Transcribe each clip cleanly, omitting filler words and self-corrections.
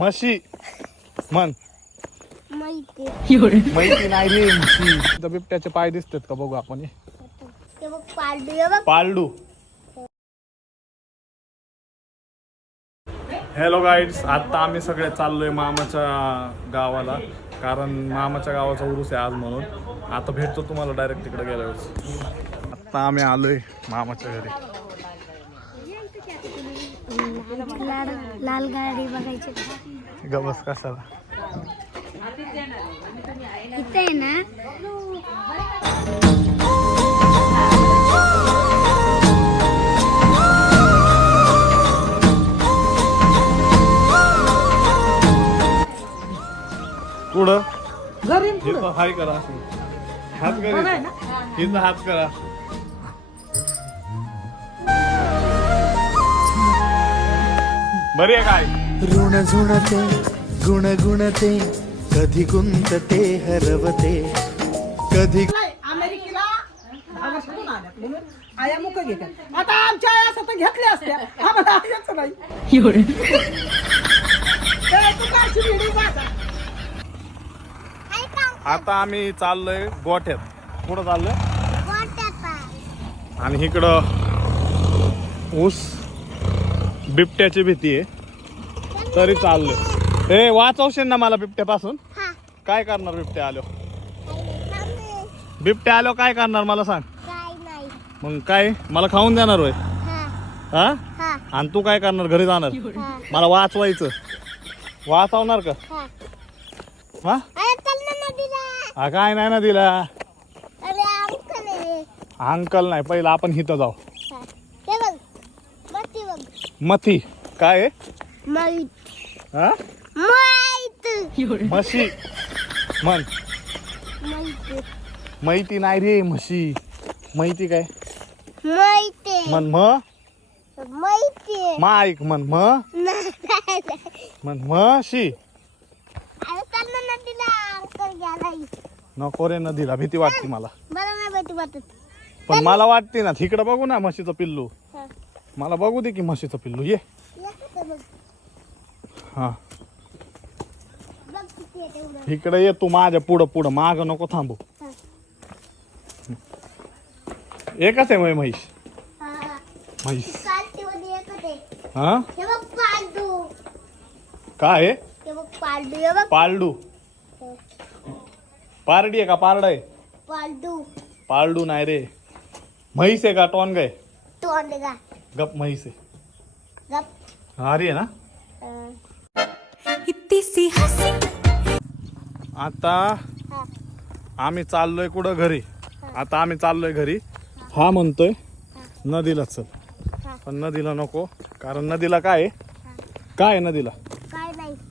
म्हशी म्हण. माहिती माहिती नाही रे म्हशी. तर बिबट्याचे पाय दिसतात का बघू आपण. ते बघ पाळडू आहे बघ. पाळडू. हॅलो गाईड्स, आता आम्ही सगळे चाललोय मामाच्या गावाला, कारण मामाच्या गावाचा उरूस आहे आज म्हणून. आता भेटतो तुम्हाला डायरेक्ट तिकडे गेल्यावर. आता आम्ही आलोय मामाच्या घरी. लाल गाडी बघायची. गबस कशाला इथे आहे ना. पुढं हिचं हाय करा, हात करा, हिचं हात करा. बरी आहे काय. ऋण झुणते गुण गुणते कधी गुंतते हरवते कधी. अमेरिकेला 10 वर्षातून आल्यात म्हणून आया मुख घेतात. आता आमच्या आया स्वतः घेतल्या असत्या, आम्हाला आयाच नाही. तू काशी भिडी बाजा. आता आम्ही चाललोय गोठ्यात. कुठं चाललोय. आणि इकडं ऊस. बिबट्याची भीती आहे तरी चाललोय. ए वाचवशील ना मला बिबट्यापासून. काय करणार बिबट्या आलो. बिबट्या आलो काय करणार मला सांग. मग काय मला खाऊन देणार होय. हा आणि तू काय करणार घरी जाणार. मला वाचवायचं. वाचवणार का. हा काय नाही ना दिला. अंकल नाही, पहिलं आपण इथं जाऊ. मथी काय हा म्हशी म्हण. माहिती नाही रे म्हशी. माहिती काय म्हण. माईक म्हण. म्हण म्हशी. नको रे नदीला, भीती वाटते मला. पण मला वाटते ना. तिकडं बघू ना म्हशीचं पिल्लू. मला बघू दे की म्हशीचं पिल्लू. ये हा इकडे ये तू माझ्या पुढं पुढं. माग नको थांबू. एकच आहे म्हैस. म्हैस हा काय आहे. पाळडू. पारडी आहे का पारड आहे. पाळडू नाही रे. म्हैस आहे का टोन गाय. गप म्हैस आहे. अरे ना. आता आम्ही चाललोय कुठं घरी. आता आम्ही चाललोय घरी. हा म्हणतोय नदीला चल, पण नदीला नको. कारण नदीला काय आहे. काय आहे नदीला.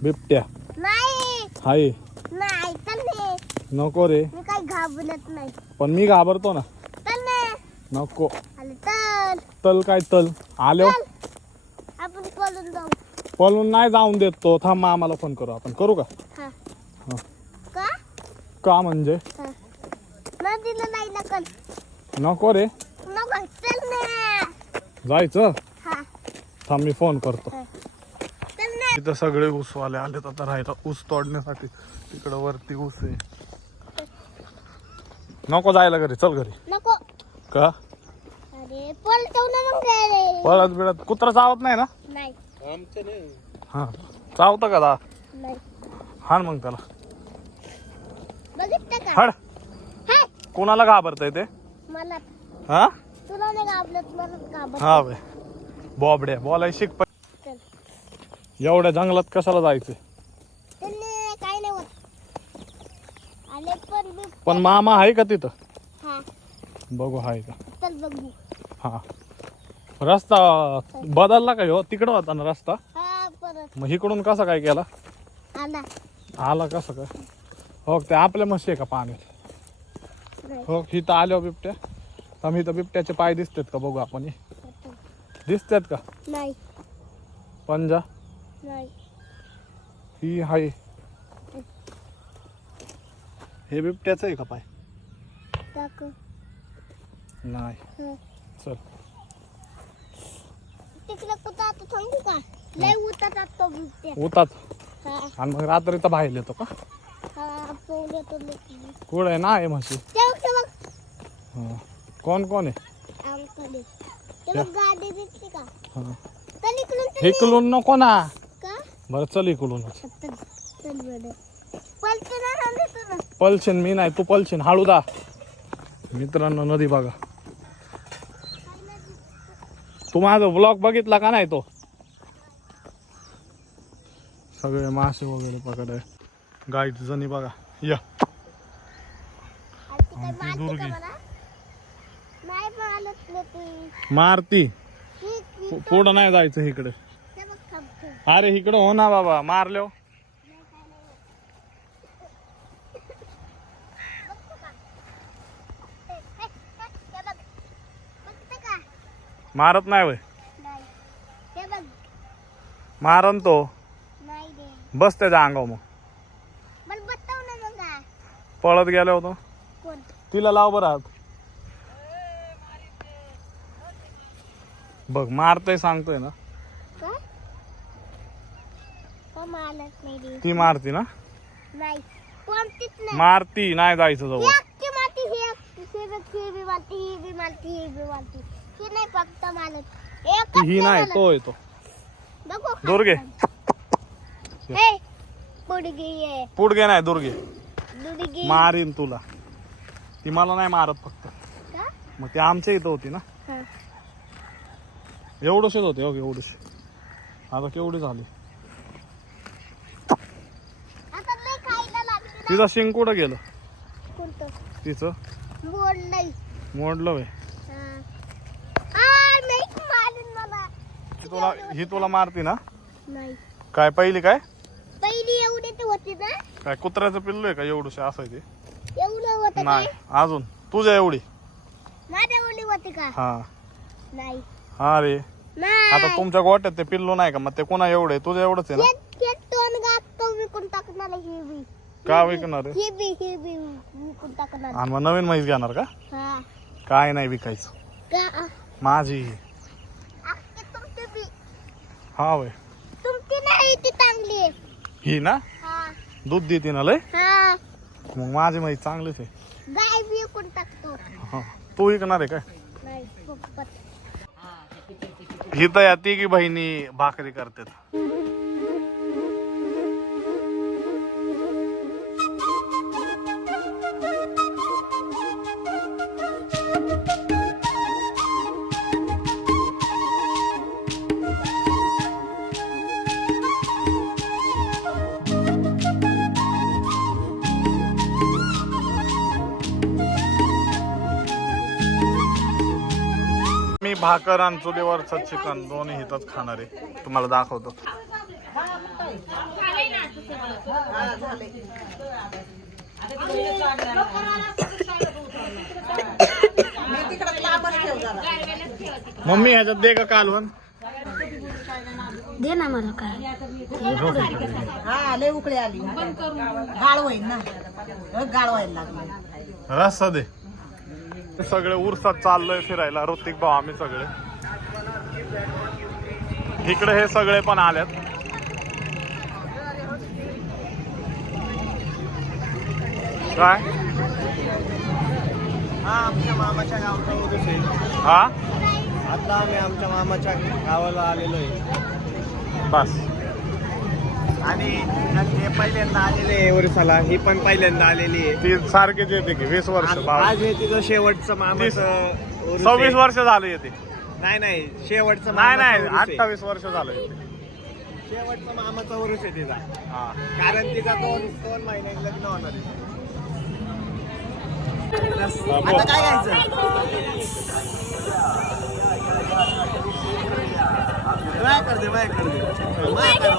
बिबट्या हाय. नको रे. घाबरत नाही. पण मी घाबरतो ना. नको. तल काय तल आलो. आपण पळून जाऊ. पळून नाही जाऊन देत तो. थांब आम्हाला फोन करू. आपण करू का. का म्हणजे नदीला नाही नकल. नको रे. नको चल ना. जायचं. थांब मी फोन करतो. चल ना. तिथं सगळे ऊसवाले आलेत आता राहायला ऊस तोडण्यासाठी. तिकडं वरती ऊस आहे. नको जायला घरी. चल घरी. नको. का अरे पळतो ना मग काय. पळत बिळत कुत्रा चावत नाही ना. नाही. हा चावतं का दा. नाही. हाण मग त्याला. बघितलं का. हड. कोणाला घाबरतय ते. मला. हा तुला नाही घाबरत मला घाबरत. हा बाय बॉबड्या बोलाय शिक. चल. एवढ्या जंगलात कशाला जायचं. त्यांनी काय नाही होत. आले पण मामा आहे का तिथं. हा बघू आहे का. चल बघू. हा रस्ता बदलला का हो. तिकडं होता ना रस्ता. हा परत. मग इकडून कसा काय केला. आला कसं काय. हो ते आपल्या म्हशी आहे का पाण्यात. हो इथं आलो बिबट्या. आम्ही इथं बिबट्याचे पाय दिसतात का बघू आपण. दिसतात का. नाही. पंजा नाही. ही आहे. हे बिबट्याचं आहे का पाय. नाही. चल तिकडे कुठं आता थांबू का. लय उतात तो बिबट्या. उतात. हा आणि मग रात्रीचा बाहेर येतो का? हा पोहून येतो लेकरं. कुठं आहे ना आहे म्हशी? ते बघ हा. कोण कोण आहे? आमकडे ते बघ गाडी दिसते का? हा. चल इकडून चल. इकडून नको ना. का? बरं चल इकडूनच. चल चल बरं. पलते ना राहते तुला. पलशीन मी नाही, तू पलशीन. हळू दा. मित्रांनो नदी बघा. तू माझा ब्लॉग बघितला का नाही तो? सगळे मासे वगैरे पकड आहे. गाईड जणी बघा या. आणि ती काय ती मारते का दुर्गी. मला? नाही मारत ना ती. मारती. ही पुढं नाही जायचं इकडे. ते बघ थांबते. अरे इकडं हो ना बाबा, मारलो. ते बघ. बघते का? मारत नाही वय. नाही. ते बघ. मारन तो. नाही रे. बस त्याच्या अंगावर मग. मला बताव ना मग काय. पळत गेलो होतो. कोण? तिला लाव बरं हात. बघ मारतय सांगतोय ना. काय? का मारत नाही रे? ती मारती ना. नाही. कोणतीच नाही. मारती नाही जायचं ही जवळ. अख्खी माती, ही अख्खी. ही बघ, ही बी माती, ही बी माती, ही बी माती. ही नाही फक्त मारत. एकच ही नाही मारत. तो येतो. बघू दुर्गे. हे पुडगी आहे. पुढगे नाही दुर्गे. दुर्गी. मारीन तुला. ती मला नाही मारत फक्त. का? मग ती आमच्या इथं होती ना. हा. एवढंशेच होते हो एवढेशे. आता केवढी झाली. आता लय खायला लागली ना. तिचं शिंग कुठं गेलं? कोणतं? तिचं बोल नाही. मोडलं वे. हा. आ, नाही मारीन मला. ही तुला मारती ना. नाही. काय पहिली काय? पहिली एवढी तर होती ना. काय कुत्र्याचं पिल्लू आहे का एवढंशे असं आहे ते? एवढं होतं नाही काय? अजून तुझ्या एवढी. माझ्या एवढी होती का? हा नाही. हा रे. नाही. आता तुमच्या गोट्यात ते पिल्लू नाही का? मग ते कोणा एवढे तुझं एवढंच आहे ना. हे टोन गातो विकून टाकणार ही बी. का विकणार आहे? ही बी विकून टाकणार. आणि मग नवीन म्हैस घेणार का? हा. काय नाही विकायचं. का? माझी. अख्खी तुमची बी. हा वय. तुमची नाही ती चांगली आहे. ही ना हा. दूध देते ना लय. हा. मग माझी म्हैस चांगलीच आहे. गाय विकून टाकतो. हा. तू विकणार आहे काय? नाही पोपट. ही तर या तिघी बहिणी भाकरी करतात. मी भाकर आणि चुलीवरचं चिकन दोन्ही हिथंच खाणार आहे. तुम्हाला दाखवतो. मम्मी ह्याच्यात दे का कालवण. दे ना मला काय. हा लय उकळी आली गाळ होईल ना. गाळ व्हायला लागली. रस्सा दे. सगळे उरसात चाललोय फिरायला. ऋतिक भाऊ आम्ही सगळे इकडे. हे सगळे पण आल्यात. काय? हा आमच्या मामाच्या गावचा उरूस आहे. हा आता आम्ही आमच्या मामाच्या गावाला आलेलो आहे. बस. आणि हे पहिल्यांदा आलेले आहे उरुसाला. ही पण पहिल्यांदा आलेली आहे. ती सारखीच येते की 20 वर्ष. आज हे तिचं शेवटचं मामाचं उरूस 26 आहे. वर्ष झालं येते. नाही शेवटचं नाही मामाचं नाही उरूस आहे. 28 वर्ष झालं येते. शेवटचं मामाचा उरूस आहे तिचा. हा. कारण तिचा 2 महिन्यात लग्न होणार आहे. हा, आता बोल. काय घ्यायचं? काय कर दे माय कर दे माय कर हा.